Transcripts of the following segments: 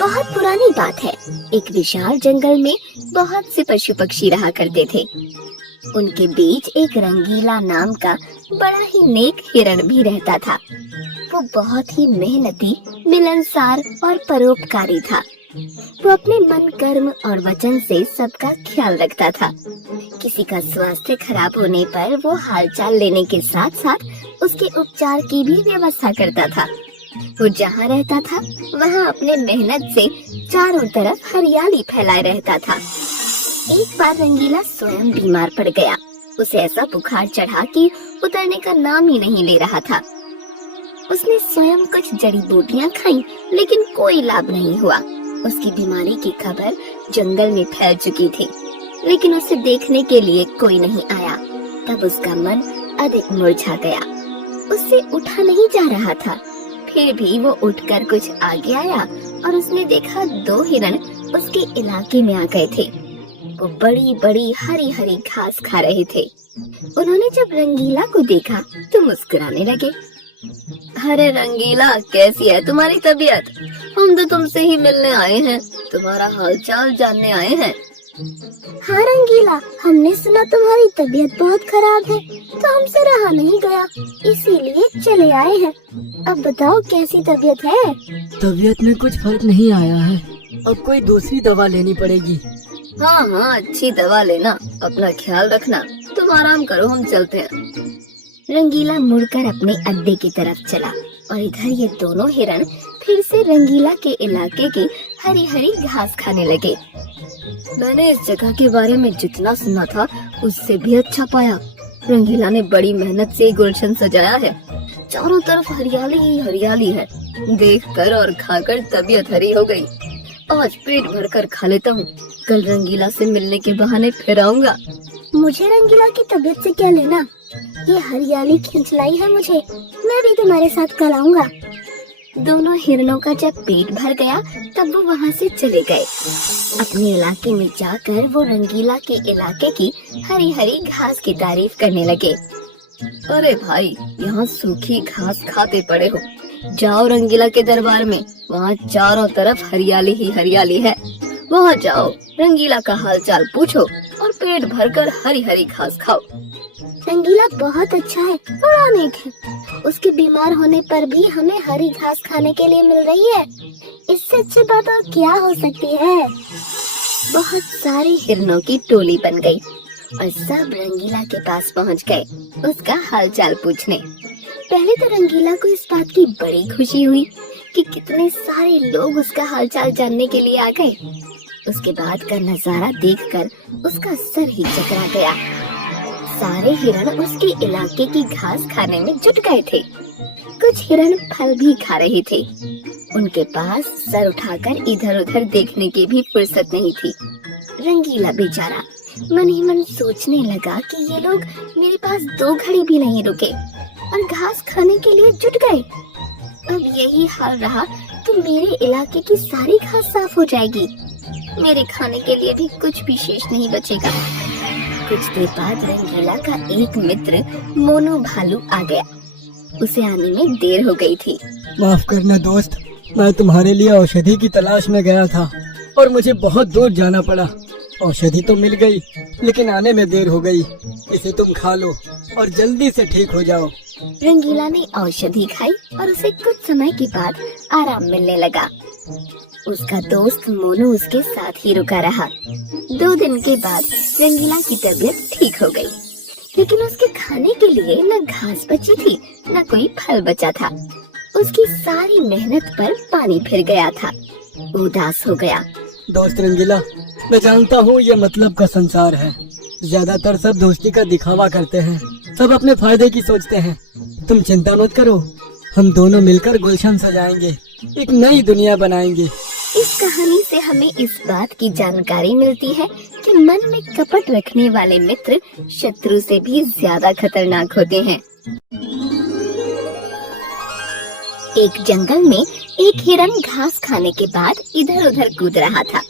बहुत पुरानी बात है। एक विशाल जंगल में बहुत से पशु पक्षी रहा करते थे। उनके बीच एक रंगीला नाम का बड़ा ही नेक हिरण भी रहता था। वो बहुत ही मेहनती, मिलनसार और परोपकारी था। वो अपने मन, कर्म और वचन से सबका ख्याल रखता था। किसी का स्वास्थ्य खराब होने पर वो हालचाल लेने के साथ साथ उसके उपचार की भी व्यवस्था करता था। वो जहाँ रहता था वहाँ अपने मेहनत से चारों तरफ हरियाली फैलाए रहता था। एक बार रंगीला स्वयं बीमार पड़ गया। उसे ऐसा बुखार चढ़ा कि उतरने का नाम ही नहीं ले रहा था। उसने स्वयं कुछ जड़ी बूटियां खाई, लेकिन कोई लाभ नहीं हुआ। उसकी बीमारी की खबर जंगल में फैल चुकी थी, लेकिन उसे देखने के लिए कोई नहीं आया। तब उसका मन अधिक मुरझा गया। उससे उठा नहीं जा रहा था। फिर भी वो उठकर कुछ आगे आया और उसने देखा 2 हिरण उसके इलाके में आ गए थे। वो बड़ी बड़ी हरी हरी घास खा रहे थे। उन्होंने जब रंगीला को देखा तो मुस्कुराने लगे। अरे रंगीला, कैसी है तुम्हारी तबीयत? हम तो तुमसे ही मिलने आए हैं, तुम्हारा हालचाल जानने आए हैं। हाँ रंगीला, हमने सुना तुम्हारी तबीयत बहुत खराब है, तो हमसे रहा नहीं गया, इसीलिए चले आए हैं। अब बताओ कैसी तबीयत है? तबीयत में कुछ फर्क नहीं आया है, अब कोई दूसरी दवा लेनी पड़ेगी। हाँ, अच्छी दवा लेना, अपना ख्याल रखना। तुम आराम करो, हम चलते हैं। रंगीला मुड़कर अपने अड्डे की तरफ चला और इधर ये दोनों हिरण फिर से रंगीला के इलाके की हरी हरी घास खाने लगे। मैंने इस जगह के बारे में जितना सुना था उससे भी अच्छा पाया। रंगीला ने बड़ी मेहनत से गुलशन सजाया है। चारों तरफ हरियाली ही हरियाली है। देखकर और खाकर तबीयत हरी हो गई। आज पेट भरकर खा लेता हूँ, कल रंगीला से मिलने के बहाने फिर आऊंगा। मुझे रंगीला की तबीयत से क्या लेना? ये हरियाली खिंचलाई है मुझे। मैं भी तुम्हारे साथ कल आऊंगा। दोनों हिरणों का जब पेट भर गया तब वो वहाँ से चले गए। अपने इलाके में जाकर वो रंगीला के इलाके की हरी हरी घास की तारीफ करने लगे। अरे भाई, यहाँ सूखी घास खाते पड़े हो। जाओ रंगीला के दरबार में, वहाँ चारों तरफ हरियाली ही हरियाली है। वहाँ जाओ, रंगीला का हालचाल पूछो और पेट भरकर हरी हरी घास खाओ। रंगीला बहुत अच्छा है और नेक है। उसके बीमार होने पर भी हमें हरी घास खाने के लिए मिल रही है। इससे अच्छी बात और क्या हो सकती है? बहुत सारी हिरणों की टोली बन गई और सब रंगीला के पास पहुँच गए उसका हालचाल पूछने। पहले तो रंगीला को इस बात की बड़ी खुशी हुई कि कितने सारे लोग उसका हालचाल जानने के लिए आ गए। उसके बाद का नजारा देखकर उसका सर ही चकरा गया। सारे हिरण उसके इलाके की घास खाने में जुट गए थे। कुछ हिरण फल भी खा रहे थे। उनके पास सर उठाकर इधर उधर देखने की भी फुर्सत नहीं थी। रंगीला बेचारा मन ही मन सोचने लगा कि ये लोग मेरे पास 2 घड़ी भी नहीं रुके और घास खाने के लिए जुट गए। अब यही हाल रहा तो मेरे इलाके की सारी घास साफ हो जाएगी। मेरे खाने के लिए भी कुछ भी शेष नहीं बचेगा। कुछ देर बाद रंगीला का एक मित्र मोनू भालू आ गया। उसे आने में देर हो गई थी। माफ करना दोस्त, मैं तुम्हारे लिए औषधि की तलाश में गया था और मुझे बहुत दूर जाना पड़ा। औषधि तो मिल गई, लेकिन आने में देर हो गई। इसे तुम खा लो और जल्दी से ठीक हो जाओ। रंगीला ने औषधि खाई और उसे कुछ समय के बाद आराम मिलने लगा। उसका दोस्त मोनू उसके साथ ही रुका रहा। 2 दिन के बाद रंगीला की तबीयत ठीक हो गई, लेकिन उसके खाने के लिए न घास बची थी न कोई फल बचा था। उसकी सारी मेहनत पर पानी फिर गया था। उदास हो गया। दोस्त रंगीला, मैं जानता हूँ ये मतलब का संसार है। ज्यादातर सब दोस्ती का दिखावा करते हैं, सब अपने फायदे की सोचते हैं। तुम चिंता मत करो, हम दोनों मिलकर गुलशन सजाएंगे, एक नई दुनिया बनाएंगे। इस कहानी से हमें इस बात की जानकारी मिलती है कि मन में कपट रखने वाले मित्र शत्रु से भी ज्यादा खतरनाक होते हैं। एक जंगल में एक हिरण घास खाने के बाद इधर उधर कूद रहा था।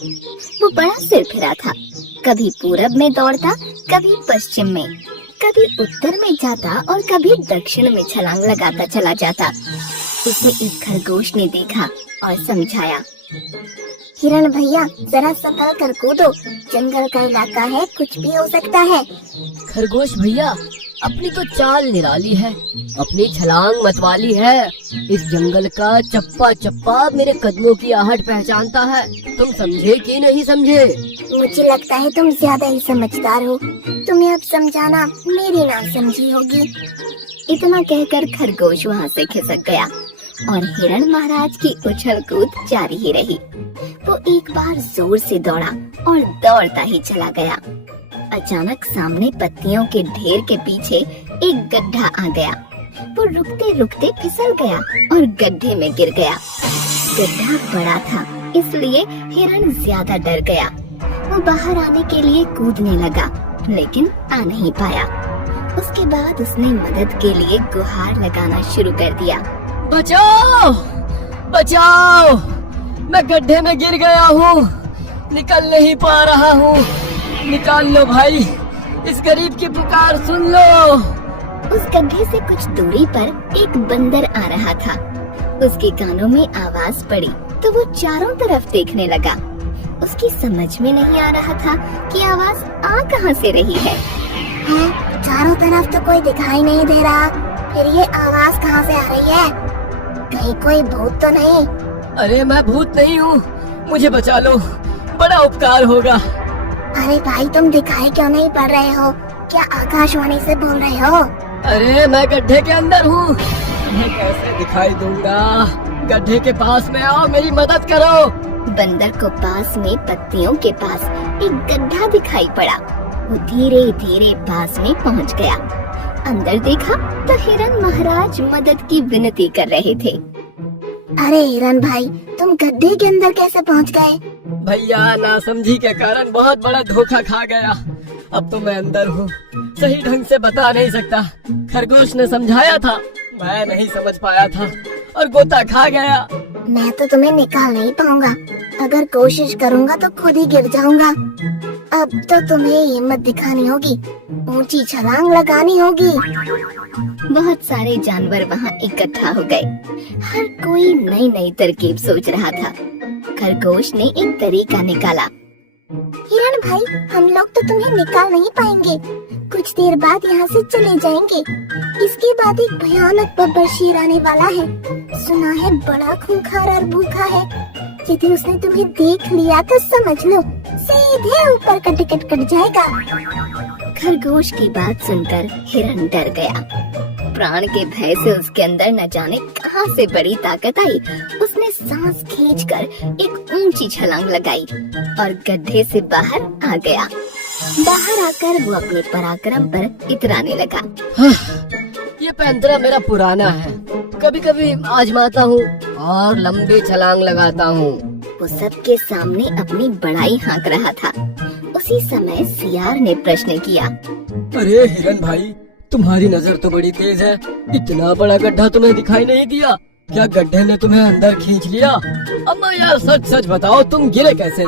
वो बड़ा सिरफिरा था। कभी पूरब में दौड़ता, कभी पश्चिम में, कभी उत्तर में जाता और कभी दक्षिण में छलांग लगाता चला जाता। उसे एक खरगोश ने देखा और समझाया। हिरण भैया जरा संभल कर कूदो, जंगल का इलाका है, कुछ भी हो सकता है। खरगोश भैया अपनी तो चाल निराली है, अपनी छलांग मतवाली है। इस जंगल का चप्पा चप्पा मेरे कदमों की आहट पहचानता है। तुम समझे कि नहीं समझे? मुझे लगता है तुम ज्यादा ही समझदार हो, तुम्हें अब समझाना मेरी ना समझी होगी। इतना कहकर खरगोश वहाँ से खिसक गया और हिरण महाराज की उछल कूद जारी ही रही। वो एक बार जोर से दौड़ा और दौड़ता ही चला गया। अचानक सामने पत्तियों के ढेर के पीछे एक गड्ढा आ गया। वो रुकते रुकते फिसल गया और गड्ढे में गिर गया। गड्ढा बड़ा था, इसलिए हिरण ज्यादा डर गया। वो बाहर आने के लिए कूदने लगा, लेकिन आ नहीं पाया। उसके बाद उसने मदद के लिए गुहार लगाना शुरू कर दिया। बचाओ बचाओ, मैं गड्ढे में गिर गया हूँ, निकल नहीं पा रहा हूँ। निकाल लो भाई, इस गरीब की पुकार सुन लो। उस गड्ढे से कुछ दूरी पर एक बंदर आ रहा था। उसके कानों में आवाज पड़ी तो वो चारों तरफ देखने लगा। उसकी समझ में नहीं आ रहा था कि आवाज आ कहाँ से रही है। चारों तरफ तो कोई दिखाई नहीं दे रहा, फिर ये आवाज कहाँ से आ रही है? कहीं कोई भूत तो नहीं? अरे मैं भूत नहीं हूँ, मुझे बचा लो, बड़ा उपकार होगा। अरे भाई तुम दिखाई क्यों नहीं पड़ रहे हो? क्या आकाशवाणी से बोल रहे हो? अरे मैं गड्ढे के अंदर हूँ, तुम्हें कैसे दिखाई दूंगा? गड्ढे के पास में आओ, मेरी मदद करो। बंदर को पास में पत्तियों के पास एक गड्ढा दिखाई पड़ा। वो धीरे धीरे पास में पहुंच गया। अंदर देखा तो हिरण महाराज मदद की विनती कर रहे थे। अरे हिरण भाई, तुम गड्ढे के अंदर कैसे पहुंच गए? भैया नासमझी के कारण बहुत बड़ा धोखा खा गया। अब तो मैं अंदर हूँ, सही ढंग से बता नहीं सकता। खरगोश ने समझाया था, मैं नहीं समझ पाया था और गोता खा गया। मैं तो तुम्हें निकाल नहीं पाऊंगा, अगर कोशिश करूंगा तो खुद ही गिर जाऊंगा। अब तो तुम्हें हिम्मत दिखानी होगी, ऊंची छलांग लगानी होगी। बहुत सारे जानवर वहाँ इकट्ठा हो गए। हर कोई नई नई तरकीब सोच रहा था। खरगोश ने एक तरीका निकाला। हिरण भाई, हम लोग तो तुम्हें निकाल नहीं पाएंगे, कुछ देर बाद यहाँ से चले जाएंगे। इसके बाद एक भयानक बब्बर शेर आने वाला है, सुना है बड़ा खूंखार और भूखा है। यदि उसने तुम्हें देख लिया तो समझ लो सीधे ऊपर का टिकट कट जाएगा। खरगोश की बात सुनकर हिरण डर गया। प्राण के भय से उसके अंदर न जाने कहां से बड़ी ताकत आई। उसने सांस खींचकर एक ऊंची छलांग लगाई और गड्ढे से बाहर आ गया। बाहर आकर वो अपने पराक्रम पर इतराने लगा। ये पैंतरा मेरा पुराना है, कभी कभी आजमाता हूँ और लंबी छलांग लगाता हूँ। वो सबके सामने अपनी बड़ाई हाँक रहा था। उसी समय सियार ने प्रश्न किया। अरे हिरण भाई, तुम्हारी नजर तो बड़ी तेज है, इतना बड़ा गड्ढा तुम्हें दिखाई नहीं दिया? क्या गड्ढे ने तुम्हें अंदर खींच लिया? अम्मा यार सच सच बताओ, तुम गिरे कैसे?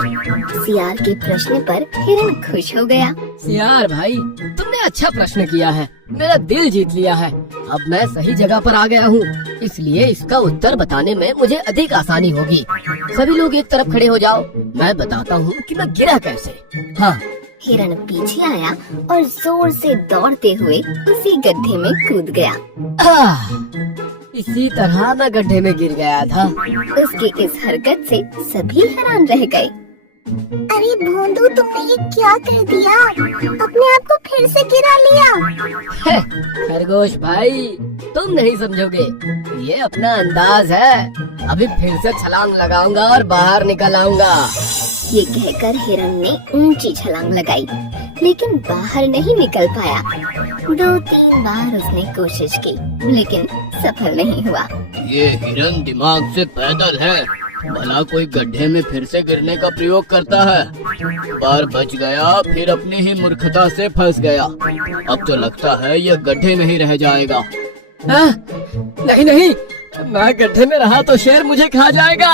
सियार के प्रश्न पर हिरण खुश हो गया। सियार भाई, तुमने अच्छा प्रश्न किया है, मेरा दिल जीत लिया है। अब मैं सही जगह पर आ गया हूँ, इसलिए इसका उत्तर बताने में मुझे अधिक आसानी होगी। सभी लोग एक तरफ खड़े हो जाओ, मैं बताता हूँ कि मैं गिरा कैसे। हाँ। हिरण पीछे आया और जोर से दौड़ते हुए उसी गड्ढे में कूद गया। इसी तरह मैं गड्ढे में गिर गया था। उसकी इस हरकत से सभी हैरान रह गए। अरे भोंदू, तुमने ये क्या कर दिया? अपने आप को फिर से गिरा लिया। खरगोश भाई, तुम नहीं समझोगे, ये अपना अंदाज है। अभी फिर से छलांग लगाऊंगा और बाहर निकल आऊंगा। ये कहकर हिरण ने ऊंची छलांग लगाई, लेकिन बाहर नहीं निकल पाया। 2-3 बार उसने कोशिश की, लेकिन सफल नहीं हुआ। ये हिरण दिमाग से पैदल है, भला कोई गड्ढे में फिर से गिरने का प्रयोग करता है। बार बच गया, फिर अपनी ही मूर्खता से फंस गया। अब तो लगता है ये गड्ढे में ही रह जाएगा। नहीं नहीं, मैं गड्ढे में रहा तो शेर मुझे खा जाएगा।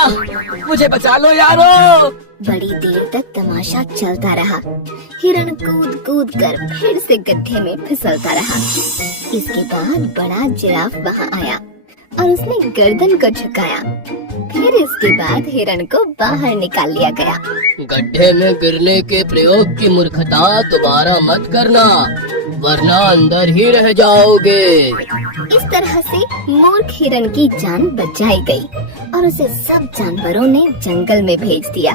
मुझे बचा लो यारो। बड़ी देर तक तमाशा चलता रहा। हिरण कूद कूद कर फिर से गड्ढे में फिसलता रहा। इसके बाद बड़ा जिराफ वहाँ आया। और उसने गर्दन को झुकाया। फिर इसके बाद हिरण को बाहर निकाल लिया गया। गड्ढे में गिरने के प्रयोग की मूर्खता दोबारा मत करना, वरना अंदर ही रह जाओगे। इस तरह से मूर्ख हिरण की जान बचाई गई और उसे सब जानवरों ने जंगल में भेज दिया।